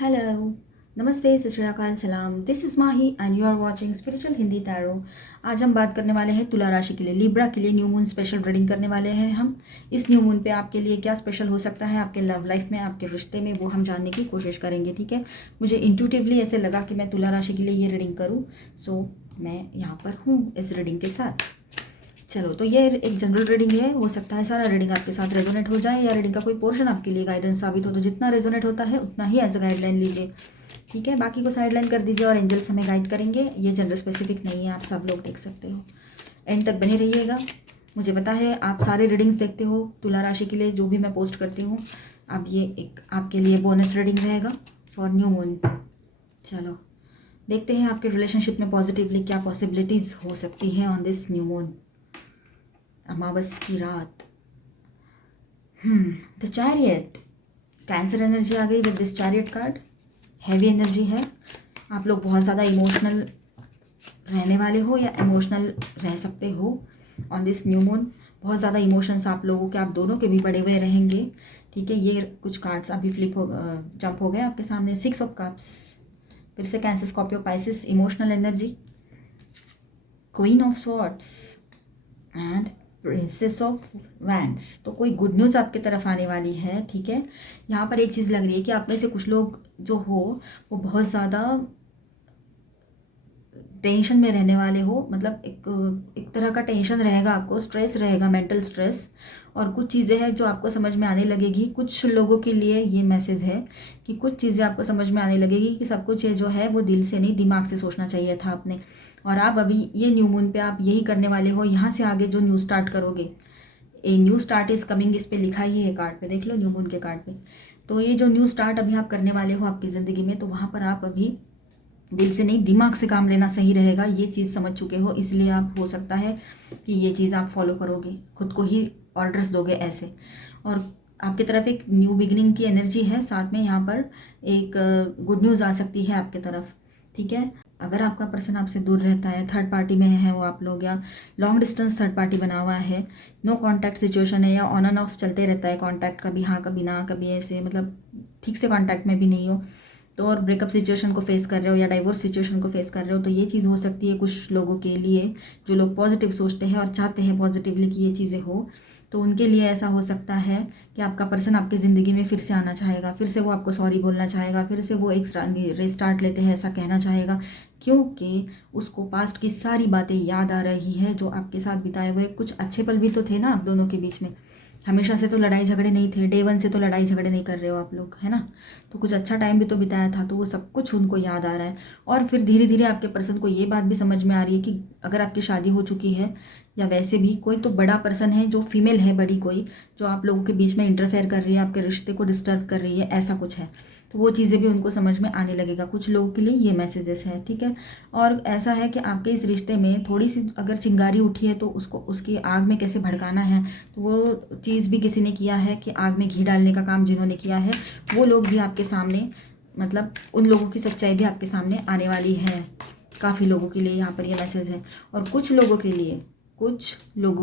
Hello, नमस्ते, सत श्री अकाल, सलाम। This is Mahi and you are watching spiritual Hindi tarot. आज हम बात करने वाले हैं तुला राशि के लिए, लिब्रा के लिए न्यू मून स्पेशल रीडिंग करने वाले हैं हम। इस न्यू मून पे आपके लिए क्या स्पेशल हो सकता है आपके लव लाइफ में, आपके रिश्ते में, वो हम जानने की कोशिश करेंगे। ठीक है, मुझे इंट्यूटिवली ऐसे लगा कि मैं तुला राशि के लिए ये रीडिंग करूँ, सो मैं यहाँ पर हूँ इस रीडिंग के साथ। चलो, तो ये एक जनरल रीडिंग है। हो सकता है सारा रीडिंग आपके साथ रेजोनेट हो जाए या रीडिंग का कोई पोर्शन आपके लिए गाइडेंस साबित हो, तो जितना रेजोनेट होता है उतना ही एज अ गाइडलाइन लीजिए। ठीक है, बाकी को साइडलाइन कर दीजिए और एंजल्स हमें गाइड करेंगे। ये जेंडर स्पेसिफिक नहीं है, आप सब लोग देख सकते हो। एंड तक बने रहिएगा। मुझे पता है आप सारे रीडिंग्स देखते हो तुला राशि के लिए, जो भी मैं पोस्ट करती हूँ। अब ये एक आपके लिए बोनस रीडिंग रहेगा फॉर न्यू मून। चलो देखते हैं आपके रिलेशनशिप में पॉजिटिवली क्या पॉसिबिलिटीज़ हो सकती हैं ऑन दिस न्यू मून, अमावस की रात। द चैरियट, कैंसर एनर्जी आ गई with this chariot card. Heavy energy है। आप लोग बहुत ज़्यादा इमोशनल रहने वाले हो या इमोशनल रह सकते हो ऑन दिस न्यू मून। बहुत ज़्यादा इमोशंस आप लोगों के, आप दोनों के भी बड़े हुए रहेंगे। ठीक है, ये कुछ कार्ड्स अभी जंप हो गए आपके सामने। 6 ऑफ कप्स, फिर से cancer, Scorpio, Pisces, emotional energy, queen of swords and princess of wands. तो कोई गुड न्यूज़ आपकी तरफ आने वाली है। ठीक है, यहाँ पर एक चीज़ लग रही है कि आप में से कुछ लोग जो हो वो बहुत ज़्यादा टेंशन में रहने वाले हो। मतलब एक तरह का टेंशन रहेगा आपको, स्ट्रेस रहेगा, मेंटल स्ट्रेस। और कुछ चीज़ें हैं जो आपको समझ में आने लगेगी। कुछ लोगों के लिए ये मैसेज है कि कुछ चीज़ें आपको समझ में आने लगेगी कि सब कुछ ये जो है वो दिल से नहीं, दिमाग से सोचना चाहिए था आपने। और आप अभी ये न्यू मून पे आप यही करने वाले हो। यहाँ से आगे जो न्यू स्टार्ट करोगे, a new start is coming, इस पे लिखा ही है कार्ड पे, देख लो न्यू मून के कार्ड पे। तो ये जो न्यू स्टार्ट अभी आप करने वाले हो आपकी ज़िंदगी में, तो वहाँ पर आप अभी दिल से नहीं, दिमाग से काम लेना सही रहेगा। ये चीज़ समझ चुके हो, इसलिए आप, हो सकता है कि ये चीज़ आप फॉलो करोगे, खुद को ही ऑर्डर्स दोगे ऐसे। और आपकी तरफ एक न्यू बिगिनिंग की एनर्जी है, साथ में यहाँ पर एक गुड न्यूज़ आ सकती है आपकी तरफ। ठीक है, अगर आपका पर्सन आपसे दूर रहता है, थर्ड पार्टी में है वो आप लोग, या लॉन्ग डिस्टेंस थर्ड पार्टी बना हुआ है, नो कांटेक्ट सिचुएशन है, या ऑन एंड ऑफ चलते रहता है कांटेक्ट, कभी हाँ कभी ना, कभी ऐसे, मतलब ठीक से कांटेक्ट में भी नहीं हो, तो और ब्रेकअप सिचुएशन को फेस कर रहे हो या डाइवोर्स सिचुएशन को फेस कर रहे हो, तो ये चीज़ हो सकती है कुछ लोगों के लिए। जो लोग पॉजिटिव सोचते हैं और चाहते हैं पॉजिटिवली कि ये चीज़ें हो, तो उनके लिए ऐसा हो सकता है कि आपका पर्सन आपकी ज़िंदगी में फिर से आना चाहेगा, फिर से वो आपको सॉरी बोलना चाहेगा, फिर से वो एक रीस्टार्ट लेते हैं ऐसा कहना चाहेगा, क्योंकि उसको पास्ट की सारी बातें याद आ रही है जो आपके साथ बिताए हुए कुछ अच्छे पल भी तो थे ना आप दोनों के बीच में। हमेशा से तो लड़ाई झगड़े नहीं थे, डे वन से तो लड़ाई झगड़े नहीं कर रहे हो आप लोग, है ना। तो कुछ अच्छा टाइम भी तो बिताया था, तो वो सब कुछ उनको याद आ रहा है। और फिर धीरे धीरे आपके पर्सन को ये बात भी समझ में आ रही है कि अगर आपकी शादी हो चुकी है या वैसे भी कोई तो बड़ा पर्सन है जो फीमेल है, बड़ी कोई, जो आप लोगों के बीच में इंटरफेयर कर रही है, आपके रिश्ते को डिस्टर्ब कर रही है, ऐसा कुछ है। तो वो चीज़ें भी उनको समझ में आने लगेगा। कुछ लोगों के लिए ये मैसेजेस है। ठीक है, और ऐसा है कि आपके इस रिश्ते में थोड़ी सी अगर चिंगारी उठी है तो उसको, उसकी आग में कैसे भड़काना है, तो वो चीज़ भी किसी ने किया है कि आग में घी डालने का काम जिन्होंने किया है, वो लोग भी आपके सामने, मतलब उन लोगों की सच्चाई भी आपके सामने आने वाली है। काफ़ी लोगों के लिए यहाँ पर ये मैसेज है। और कुछ लोगों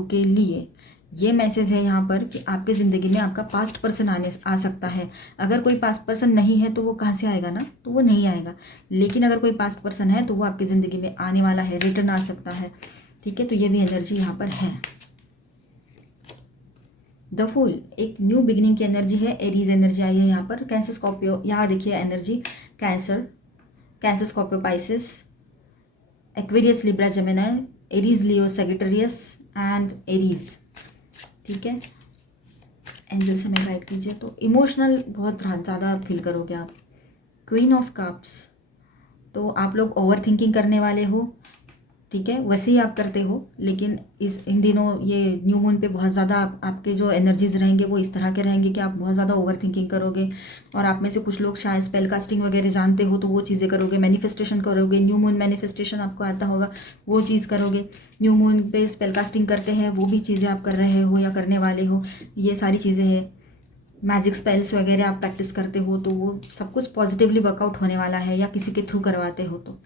के लिए ये मैसेज है यहाँ पर कि आपके ज़िंदगी में आपका पास्ट पर्सन आ सकता है। अगर कोई पास्ट पर्सन नहीं है तो वो कहाँ से आएगा ना, तो वो नहीं आएगा। लेकिन अगर कोई पास्ट पर्सन है तो वो आपकी ज़िंदगी में आने वाला है, रिटर्न आ सकता है। ठीक है, तो ये भी एनर्जी यहाँ पर है। द फूल, एक न्यू बिगिनिंग की एनर्जी है, एरीज एनर्जी आई है यहाँ पर। कैंसर, स्कॉर्पियो, यहाँ देखिए energy, cancer, cancer, Scorpio, Pisces, Aquarius, Libra, Gemini, Aries, Leo, Sagittarius and Aries. ठीक है, एंजल्स हमें गाइड कीजिए। तो इमोशनल बहुत ज़्यादा फील करोगे आप। क्वीन ऑफ कप्स, तो आप लोग ओवर थिंकिंग करने वाले हो। ठीक है, वैसे ही आप करते हो, लेकिन इन दिनों ये न्यू मून पे बहुत ज़्यादा आपके जो एनर्जीज रहेंगे वो इस तरह के रहेंगे कि आप बहुत ज़्यादा ओवर थिंकिंग करोगे। और आप में से कुछ लोग शायद स्पेल कास्टिंग वगैरह जानते हो, तो वो चीज़ें करोगे, मैनिफेस्टेशन करोगे, न्यू मून मैनिफेस्टेशन आपको आता होगा, वो चीज़ करोगे। न्यू मून पे स्पेल कास्टिंग करते हैं, वो भी चीज़ें आप कर रहे हो या करने वाले हो, ये सारी चीज़ें हैं। मैजिक स्पेल्स वगैरह आप प्रैक्टिस करते हो, तो वो सब कुछ पॉजिटिवली वर्कआउट होने वाला है, या किसी के थ्रू करवाते हो तो।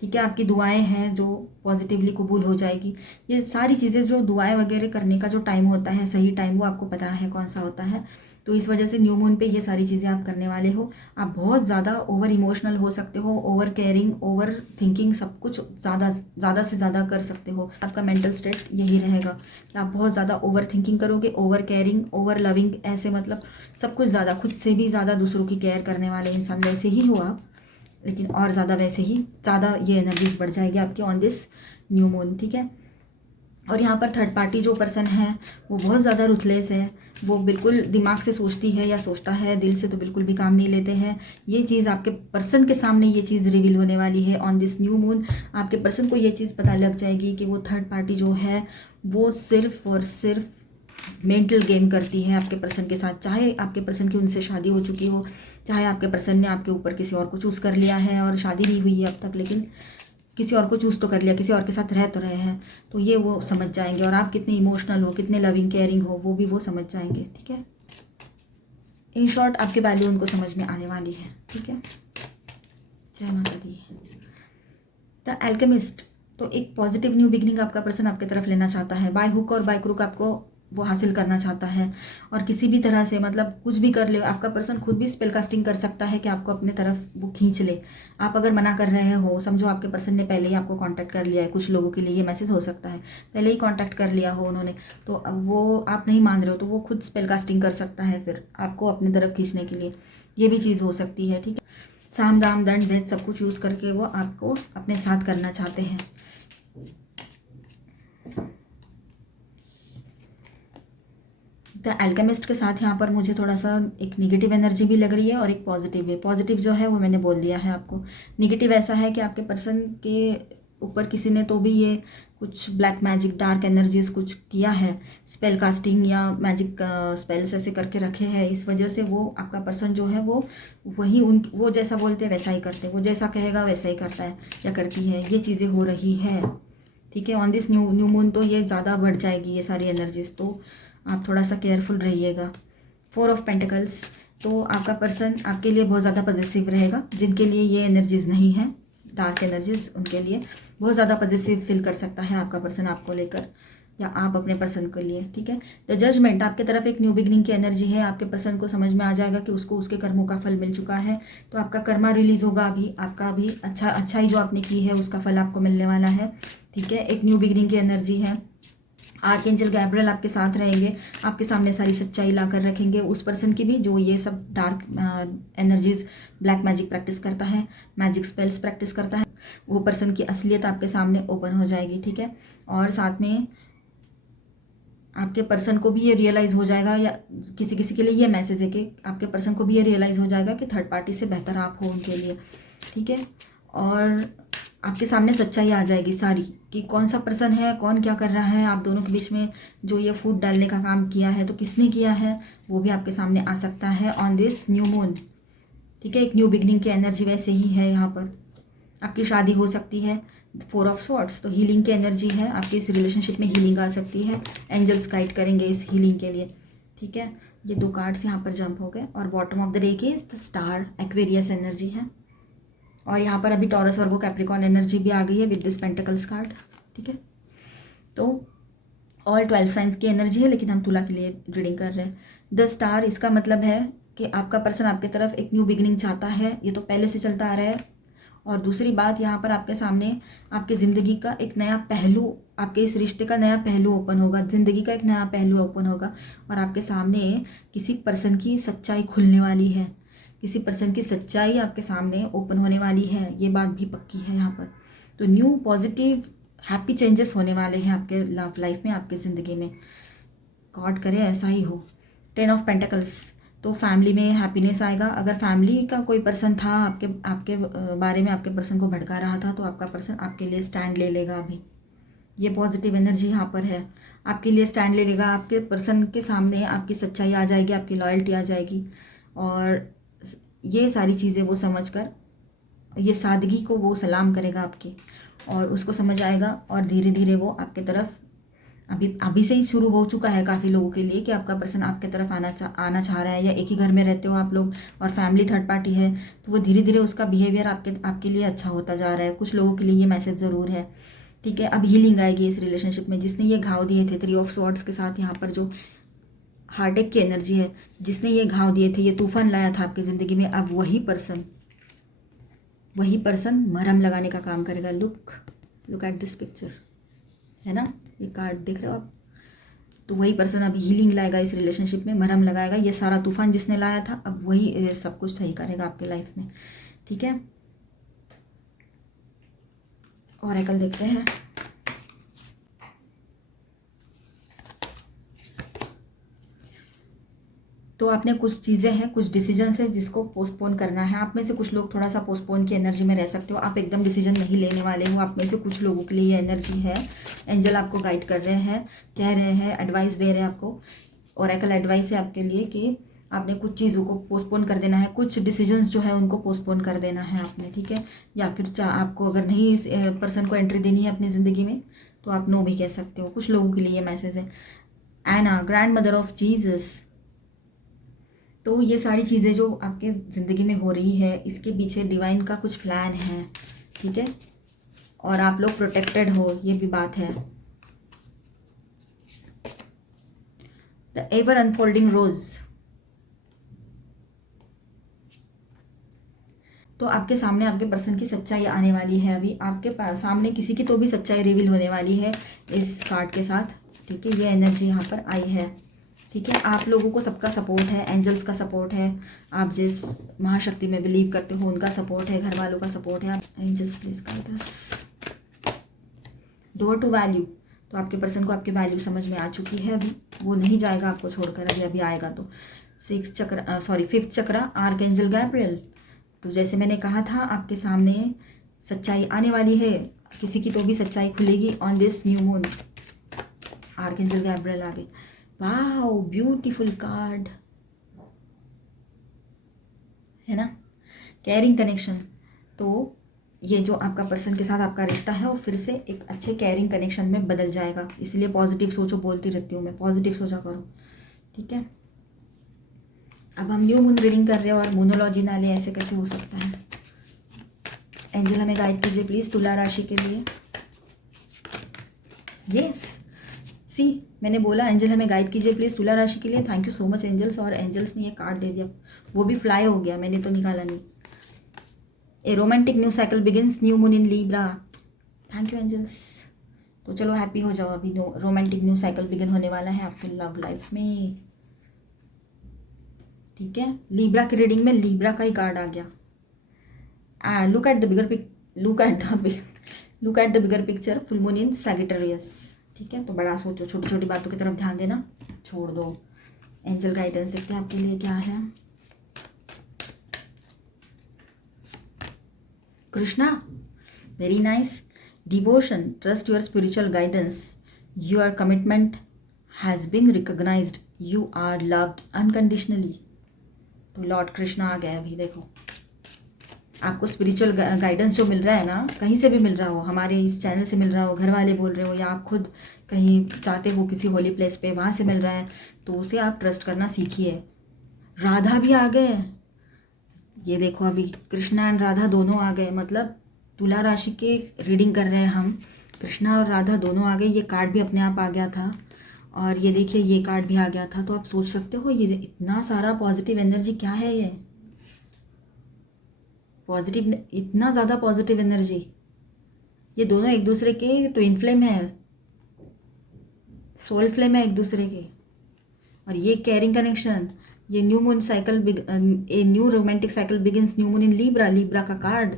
ठीक है, आपकी दुआएं हैं जो पॉजिटिवली कबूल हो जाएगी। ये सारी चीज़ें जो दुआएं वगैरह करने का जो टाइम होता है, सही टाइम, वो आपको पता है कौन सा होता है। तो इस वजह से न्यू मून पे ये सारी चीज़ें आप करने वाले हो। आप बहुत ज़्यादा ओवर इमोशनल हो सकते हो, ओवर केयरिंग, ओवर थिंकिंग, सब कुछ ज़्यादा से ज़्यादा कर सकते हो। आपका मेंटल स्टेट यही रहेगा कि आप बहुत ज़्यादा ओवर थिंकिंग करोगे, ओवर केयरिंग, ओवर लविंग, ऐसे मतलब सब कुछ ज़्यादा, खुद से भी ज़्यादा दूसरों की केयर करने वाले इंसान वैसे ही हो आप, लेकिन और ज़्यादा वैसे ही ज़्यादा ये एनर्जीज बढ़ जाएगी आपकी ऑन दिस न्यू मून, ठीक है। और यहाँ पर थर्ड पार्टी जो पर्सन है वो बहुत ज़्यादा रुथलेस है, वो बिल्कुल दिमाग से सोचती है या सोचता है, दिल से तो बिल्कुल भी काम नहीं लेते हैं। ये चीज़ आपके पर्सन के सामने ये चीज़ रिवील होने वाली है ऑन दिस न्यू मून। आपके पर्सन को ये चीज़ पता लग जाएगी कि वो थर्ड पार्टी जो है वो सिर्फ और सिर्फ मेंटल गेम करती है आपके पर्सन के साथ। चाहे आपके पर्सन की उनसे शादी हो चुकी हो, चाहे आपके पर्सन ने आपके ऊपर किसी और को चूज़ कर लिया है और शादी नहीं हुई है अब तक, लेकिन किसी और को चूज़ तो कर लिया, किसी और के साथ रह तो रहे हैं, तो ये वो समझ जाएंगे। और आप कितने इमोशनल हो, कितने लविंग केयरिंग हो, वो भी वो समझ जाएंगे, ठीक है। इन शॉर्ट आपकी वैल्यू उनको समझ में आने वाली है, ठीक है। जय माता दी। द एल्केमिस्ट, तो एक पॉजिटिव न्यू बिगनिंग आपका पर्सन आपकी तरफ लेना चाहता है। बाय हुक और बाय क्रुक आपको वो हासिल करना चाहता है, और किसी भी तरह से मतलब कुछ भी कर ले, आपका पर्सन खुद भी स्पेल कास्टिंग कर सकता है कि आपको अपने तरफ वो खींच ले। आप अगर मना कर रहे हो, समझो आपके पर्सन ने पहले ही आपको कांटेक्ट कर लिया है, कुछ लोगों के लिए ये मैसेज हो सकता है, पहले ही कांटेक्ट कर लिया हो उन्होंने, तो अब वो आप नहीं मान रहे हो तो वो खुद स्पेल कास्टिंग कर सकता है फिर आपको अपनी तरफ खींचने के लिए, ये भी चीज़ हो सकती है, ठीक है। साम दाम दंड भेद सब कुछ यूज़ करके वो आपको अपने साथ करना चाहते हैं। द एल्केमिस्ट के साथ यहाँ पर मुझे थोड़ा सा एक निगेटिव एनर्जी भी लग रही है और एक पॉजिटिव भी। पॉजिटिव जो है वो मैंने बोल दिया है आपको। निगेटिव ऐसा है कि आपके पर्सन के ऊपर किसी ने तो भी ये कुछ ब्लैक मैजिक, डार्क एनर्जीज कुछ किया है, स्पेल कास्टिंग या मैजिक स्पेल्स ऐसे करके रखे हैं, इस वजह से वो आपका पर्सन जो है वो वही वो जैसा बोलते हैं वैसा ही करते हैं, वो जैसा कहेगा वैसा ही करता है या करती है, ये चीज़ें हो रही है, ठीक है। ऑन दिस न्यू मून तो ये ज़्यादा बढ़ जाएगी ये सारी एनर्जीज, तो आप थोड़ा सा केयरफुल रहिएगा। 4 ऑफ पेंटिकल्स, तो आपका पर्सन आपके लिए बहुत ज़्यादा पॉजिटिव रहेगा। जिनके लिए ये एनर्जीज नहीं है, डार्क एनर्जीज, उनके लिए बहुत ज़्यादा पॉजिटिव फील कर सकता है आपका पर्सन आपको लेकर, या आप अपने पर्सन के लिए, ठीक है। द जजमेंट, आपके तरफ एक न्यू बिगनिंग की एनर्जी है। आपके पर्सन को समझ में आ जाएगा कि उसको उसके कर्मों का फल मिल चुका है, तो आपका कर्मा रिलीज होगा अभी, आपका अभी अच्छाई जो आपने की है उसका फल आपको मिलने वाला है, ठीक है। एक न्यू बिगनिंग की एनर्जी है। आर्कएंजल गैब्रियल आपके साथ रहेंगे, आपके सामने सारी सच्चाई ला कर रखेंगे उस पर्सन की भी जो ये सब dark energies, black magic practice करता है, मैजिक स्पेल्स प्रैक्टिस करता है, वो पर्सन की असलियत आपके सामने ओपन हो जाएगी, ठीक है। और साथ में आपके पर्सन को भी ये रियलाइज़ हो जाएगा, या किसी किसी के लिए ये मैसेज है कि आपके पर्सन को भी ये रियलाइज़ हो जाएगा कि थर्ड पार्टी से बेहतर आप हो उनके लिए, ठीक है। और आपके सामने सच्चाई आ जाएगी सारी कि कौन सा पर्सन है, कौन क्या कर रहा है, आप दोनों के बीच में जो ये फूट डालने का काम किया है तो किसने किया है, वो भी आपके सामने आ सकता है ऑन दिस न्यू मून, ठीक है। एक न्यू बिगनिंग की एनर्जी वैसे ही है यहाँ पर। आपकी शादी हो सकती है। 4 ऑफ स्वॉर्ड्स, तो हीलिंग की एनर्जी है, आपके इस रिलेशनशिप में हीलिंग आ सकती है, एंजल्स गाइड करेंगे इस हीलिंग के लिए, ठीक है। ये 2 कार्ड्स यहाँ पर जंप हो गए, और बॉटम ऑफ द डे की द स्टार, एक्वेरियस एनर्जी है। और यहाँ पर अभी टॉरस वर्गो कैप्रिकॉन एनर्जी भी आ गई है विद दिस पेंटिकल्स कार्ड, ठीक है। तो ऑल 12 साइंस की एनर्जी है, लेकिन हम तुला के लिए रीडिंग कर रहे हैं। द स्टार, इसका मतलब है कि आपका पर्सन आपके तरफ एक न्यू बिगिनिंग चाहता है, ये तो पहले से चलता आ रहा है। और दूसरी बात, यहाँ पर आपके सामने आपकी ज़िंदगी का एक नया पहलू, आपके इस रिश्ते का नया पहलू ओपन होगा, ज़िंदगी का एक नया पहलू ओपन होगा, और आपके सामने किसी पर्सन की सच्चाई खुलने वाली है, किसी पर्सन की सच्चाई आपके सामने ओपन होने वाली है, ये बात भी पक्की है यहाँ पर। तो न्यू पॉजिटिव हैप्पी चेंजेस होने वाले हैं आपके लव लाइफ में, आपकी ज़िंदगी में, गॉड करे ऐसा ही हो। 10 ऑफ पेंटिकल्स, तो फैमिली में हैप्पीनेस आएगा। अगर फैमिली का कोई पर्सन था आपके आपके बारे में आपके पर्सन को भड़का रहा था, तो आपका पर्सन आपके लिए स्टैंड ले लेगा अभी, ये पॉजिटिव एनर्जी यहाँ पर है, आपके लिए स्टैंड ले लेगा। आपके पर्सन के सामने आपकी सच्चाई आ जाएगी, आपकी लॉयल्टी आ जाएगी, और ये सारी चीज़ें वो समझकर, ये सादगी को वो सलाम करेगा आपकी, और उसको समझ आएगा, और धीरे धीरे वो आपके तरफ, अभी से ही शुरू हो चुका है काफ़ी लोगों के लिए कि आपका पर्सन आपके तरफ आना चाह रहा है, या एक ही घर में रहते हो आप लोग और फैमिली थर्ड पार्टी है, तो वो धीरे धीरे उसका बिहेवियर आपके लिए अच्छा होता जा रहा है। कुछ लोगों के लिए ये मैसेज ज़रूर है, ठीक है। अब हीलिंग आएगी इस रिलेशनशिप में, जिसने ये घाव दिए थे 3 ऑफ स्वॉर्ड्स के साथ, यहाँ पर जो हार्ट अटैक की एनर्जी है। जिसने ये घाव दिए थे, ये तूफान लाया था आपकी ज़िंदगी में, अब वही पर्सन मरहम लगाने का काम करेगा। लुक एट दिस पिक्चर, है ना, ये कार्ड देख रहे हो आप। तो वही पर्सन अभी हीलिंग लाएगा इस रिलेशनशिप में, मरहम लगाएगा। ये सारा तूफान जिसने लाया था, अब वही सब कुछ सही करेगा आपके लाइफ में, ठीक है। ऑरेकल देखते हैं। तो आपने कुछ चीज़ें हैं, कुछ डिसीजंस हैं जिसको पोस्टपोन करना है। आप में से कुछ लोग थोड़ा सा पोस्टपोन की एनर्जी में रह सकते हो। आप एकदम डिसीजन नहीं लेने वाले हो। आप में से कुछ लोगों के लिए ये एनर्जी है। एंजल आपको गाइड कर रहे हैं, कह रहे हैं, एडवाइस दे रहे हैं आपको। ओरेकल एडवाइस है आपके लिए कि आपने कुछ चीज़ों को पोस्टपोन कर देना है, कुछ डिसीजंस जो है उनको पोस्टपोन कर देना है आपने, ठीक है। या फिर आपको अगर नहीं इस पर्सन को एंट्री देनी है अपनी ज़िंदगी में, तो आप नो भी कह सकते हो। कुछ लोगों के लिए ये मैसेज है। एना, ग्रैंड मदर ऑफ जीसस। तो ये सारी चीज़ें जो आपके ज़िंदगी में हो रही है, इसके पीछे डिवाइन का कुछ प्लान है, ठीक है। और आप लोग प्रोटेक्टेड हो, ये भी बात है। द एवर अनफोल्डिंग रोज। तो आपके सामने आपके पर्सन की सच्चाई आने वाली है। अभी आपके सामने किसी की तो भी सच्चाई रिवील होने वाली है इस कार्ड के साथ, ठीक है। ये एनर्जी यहाँ पर आई है, ठीक है। आप लोगों को सबका सपोर्ट है, एंजल्स का सपोर्ट है। आप जिस महाशक्ति में बिलीव करते हो उनका सपोर्ट है, घर वालों का सपोर्ट है। Angels please guide us. Door to value. तो आपके पर्सन को आपकी वैल्यू समझ में आ चुकी है। अभी वो नहीं जाएगा आपको छोड़कर, अभी आएगा तो। फिफ्थ चक्र, आर्कएंजल गैब्रियल। तो जैसे मैंने कहा था, आपके सामने सच्चाई आने वाली है। किसी की तो भी सच्चाई खुलेगी on this new moon. Archangel Gabriel आ गए। वाओ, ब्यूटीफुल कार्ड, है ना। Caring connection. तो ये जो आपका पर्सन के साथ आपका रिश्ता है वो फिर से एक अच्छे केयरिंग कनेक्शन में बदल जाएगा। इसलिए पॉजिटिव सोचो, बोलती रहती हूँ मैं, पॉजिटिव सोचा करो, ठीक है। अब हम न्यू मून रीडिंग कर रहे हैं और मोनोलॉजी ना ले, ऐसे कैसे हो सकता है। एंजल हमें गाइड कीजिए प्लीज़ तुला राशि के लिए। यस, सी मैंने बोला एंजल हमें गाइड कीजिए प्लीज़ तुला राशि के लिए। Thank you so much angels. और एंजल्स ने ये कार्ड दे दिया, वो भी फ्लाई हो गया, मैंने तो निकाला नहीं। A romantic new cycle begins, new moon in Libra. Thank you angels. तो चलो हैप्पी हो जाओ, अभी रोमांटिक न्यू साइकिल बिगिन होने वाला है आपके लव लाइफ में, ठीक है। लीब्रा की रीडिंग में लीब्रा का ही कार्ड आ गया। Look at the bigger picture, full moon in Sagittarius, ठीक है। तो बड़ा सोचो, छोटी छोटी बातों की तरफ ध्यान देना छोड़ दो। एंजल गाइडेंस देखते हैं आपके लिए क्या है। Krishna, very nice. Devotion, trust your spiritual guidance, your commitment has been recognised, you are loved unconditionally. तो लॉर्ड कृष्णा आ गया। अभी देखो, आपको स्पिरिचुअल गाइडेंस जो मिल रहा है ना, कहीं से भी मिल रहा हो, हमारे इस चैनल से मिल रहा हो, घर वाले बोल रहे हो, या आप खुद कहीं चाहते हो किसी होली प्लेस पे, वहाँ से मिल रहा है, तो उसे आप ट्रस्ट करना सीखिए। राधा भी आ गए, ये देखो, अभी कृष्णा एंड राधा दोनों आ गए। मतलब तुला राशि के रीडिंग कर रहे हैं हम, कृष्णा और राधा दोनों आ गए। ये कार्ड भी अपने आप आ गया था, और ये देखिए ये कार्ड भी आ गया था। तो आप सोच सकते हो ये इतना सारा पॉजिटिव एनर्जी क्या है, ये पॉजिटिव, इतना ज़्यादा पॉजिटिव एनर्जी। ये दोनों एक दूसरे के ट्विन फ्लेम है, सोल फ्लेम है एक दूसरे के। और ये केयरिंग कनेक्शन, ये new moon cycle a new romantic cycle begins, new moon in Libra का कार्ड।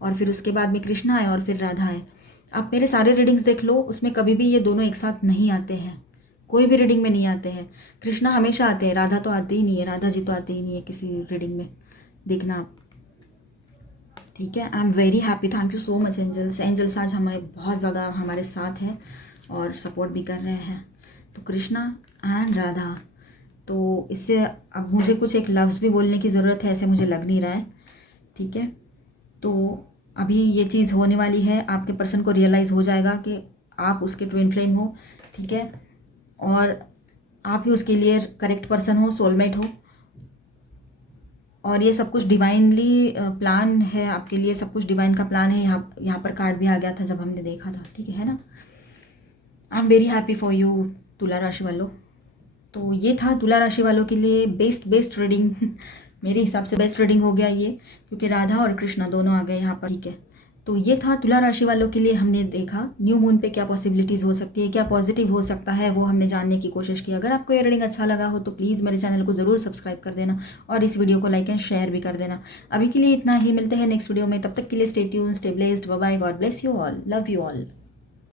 और फिर उसके बाद में कृष्णा आए और फिर राधा आए। आप मेरे सारे रीडिंग्स देख लो, उसमें कभी भी ये दोनों एक साथ नहीं आते हैं, कोई भी रीडिंग में नहीं आते हैं। कृष्णा हमेशा आते हैं, राधा तो आती ही नहीं है, राधा जी तो आती ही नहीं है किसी रीडिंग में, देखना आप, ठीक है। I am very happy, thank you so much angels. Angels आज हमारे बहुत ज़्यादा हमारे साथ हैं और सपोर्ट भी कर रहे हैं। तो कृष्णा एंड राधा, तो इससे अब मुझे कुछ एक लफ्ज़ भी बोलने की ज़रूरत है, ऐसे मुझे लग नहीं रहा है, ठीक है। तो अभी ये चीज़ होने वाली है, आपके पर्सन को रियलाइज़ हो जाएगा कि आप उसके ट्विन फ्लेम हो, ठीक है, और आप ही उसके लिए करेक्ट पर्सन हो, सोलमेट हो। और ये सब कुछ डिवाइनली प्लान है आपके लिए, सब कुछ डिवाइन का प्लान है। यहाँ पर कार्ड भी आ गया था जब हमने देखा था, ठीक है ना। आई am very happy for you तुला राशि वालों। तो ये था तुला राशि वालों के लिए बेस्ट रीडिंग मेरे हिसाब से बेस्ट रीडिंग हो गया ये, क्योंकि राधा और कृष्णा दोनों आ गए यहाँ पर। ठीक है, तो ये था तुला राशि वालों के लिए। हमने देखा न्यू मून पे क्या पॉसिबिलिटीज़ हो सकती है, क्या पॉजिटिव हो सकता है, वो हमने जानने की कोशिश की। अगर आपको ये रीडिंग अच्छा लगा हो तो प्लीज़ मेरे चैनल को ज़रूर सब्सक्राइब कर देना और इस वीडियो को लाइक एंड शेयर भी कर देना। अभी के लिए इतना ही, मिलते हैं नेक्स्ट वीडियो में। तब तक के लिए stay tuned, stay blessed, bye bye, God bless you all, love you all.